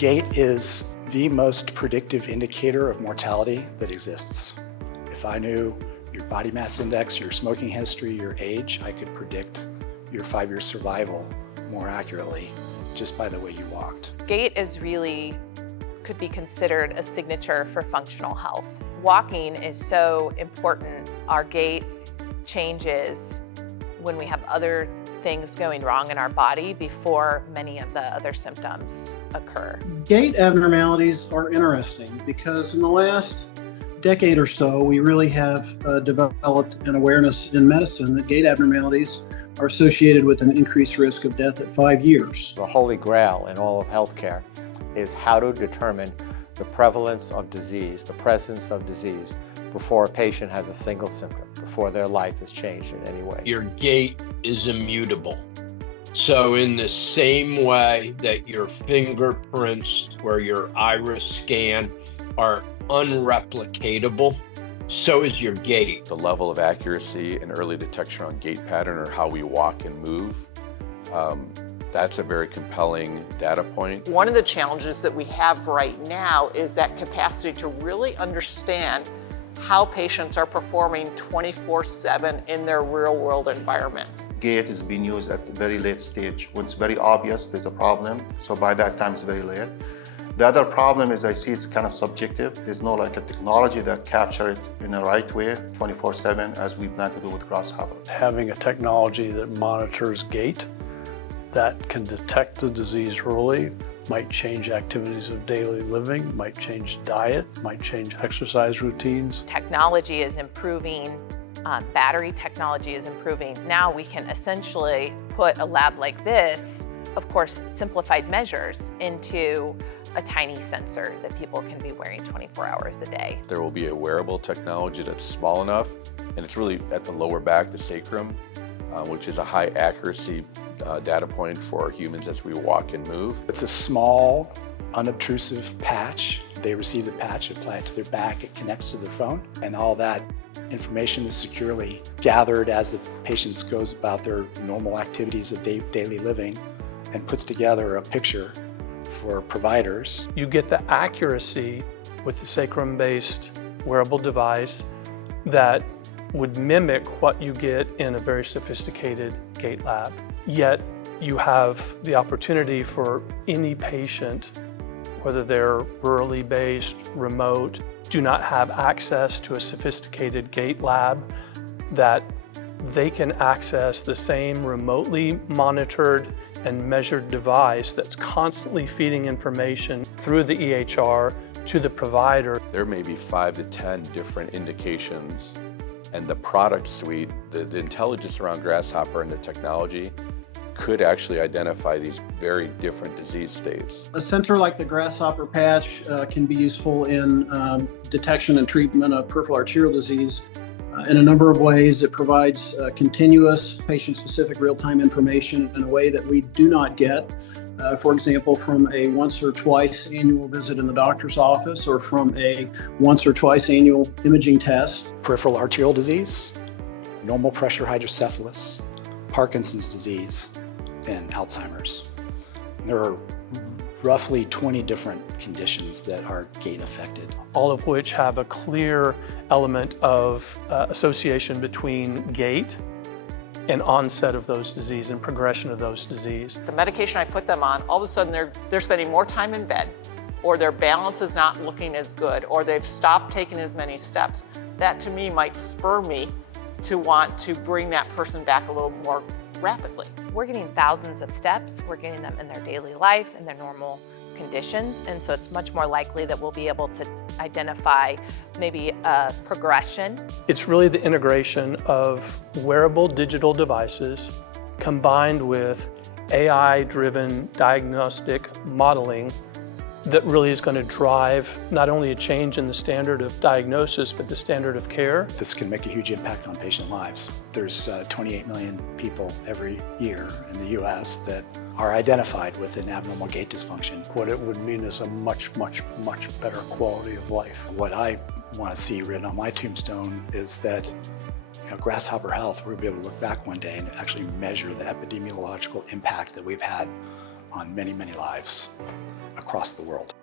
Gait is the most predictive indicator of mortality that exists. If I knew your body mass index, your smoking history, your age, I could predict your 5-year survival more accurately just by the way you walked. Gait could be considered a signature for functional health. Walking is so important. Our gait changes when we have other things going wrong in our body before many of the other symptoms occur. Gait abnormalities are interesting because in the last decade or so, we really have developed an awareness in medicine that gait abnormalities are associated with an increased risk of death at 5 years. The holy grail in all of healthcare is how to determine the prevalence of disease, the presence of disease, before a patient has a single symptom, before their life is changed in any way. Your gait is immutable. So in the same way that your fingerprints or your iris scan are unreplicatable, so is your gait. The level of accuracy and early detection on gait pattern or how we walk and move, that's a very compelling data point. One of the challenges that we have right now is that capacity to really understand how patients are performing 24/7 in their real-world environments. Gait is being used at a very late stage. When it's very obvious there's a problem, so by that time it's very late. The other problem is I see it's kind of subjective. There's no like a technology that captures it in the right way 24/7 as we plan to do with Grasshopper. Having a technology that monitors gait, that can detect the disease early, might change activities of daily living, might change diet, might change exercise routines. Technology is improving, battery technology is improving. Now we can essentially put a lab like this, of course, simplified measures into a tiny sensor that people can be wearing 24 hours a day. There will be a wearable technology that's small enough, and it's really at the lower back, the sacrum, which is a high accuracy data point for humans as we walk and move. It's a small, unobtrusive patch. They receive the patch, apply it to their back, it connects to their phone, and all that information is securely gathered as the patient goes about their normal activities of daily living and puts together a picture for providers. You get the accuracy with the sacrum-based wearable device that would mimic what you get in a very sophisticated gait lab. Yet you have the opportunity for any patient, whether they're rurally based, remote, do not have access to a sophisticated gait lab, that they can access the same remotely monitored and measured device that's constantly feeding information through the EHR to the provider. There may be 5 to 10 different indications, and the product suite, the intelligence around Grasshopper and the technology could actually identify these very different disease states. A sensor like the Grasshopper patch can be useful in detection and treatment of peripheral arterial disease in a number of ways. It provides continuous patient-specific real-time information in a way that we do not get, for example, from a once or twice annual visit in the doctor's office or from a once or twice annual imaging test. Peripheral arterial disease, normal pressure hydrocephalus, Parkinson's disease, and Alzheimer's. There are roughly 20 different conditions that are gait affected. All of which have a clear element of association between gait and onset of those disease and progression of those disease. The medication I put them on, all of a sudden they're spending more time in bed, or their balance is not looking as good, or they've stopped taking as many steps. That to me might spur me to want to bring that person back a little more rapidly. We're getting thousands of steps, we're getting them in their daily life, in their normal conditions, and so it's much more likely that we'll be able to identify maybe a progression. It's really the integration of wearable digital devices combined with AI-driven diagnostic modeling that really is going to drive not only a change in the standard of diagnosis, but the standard of care. This can make a huge impact on patient lives. There's 28 million people every year in the US that are identified with an abnormal gait dysfunction. What it would mean is a much, much, much better quality of life. What I want to see written on my tombstone is that Grasshopper Health, we're going to be able to look back one day and actually measure the epidemiological impact that we've had on many, many lives across the world.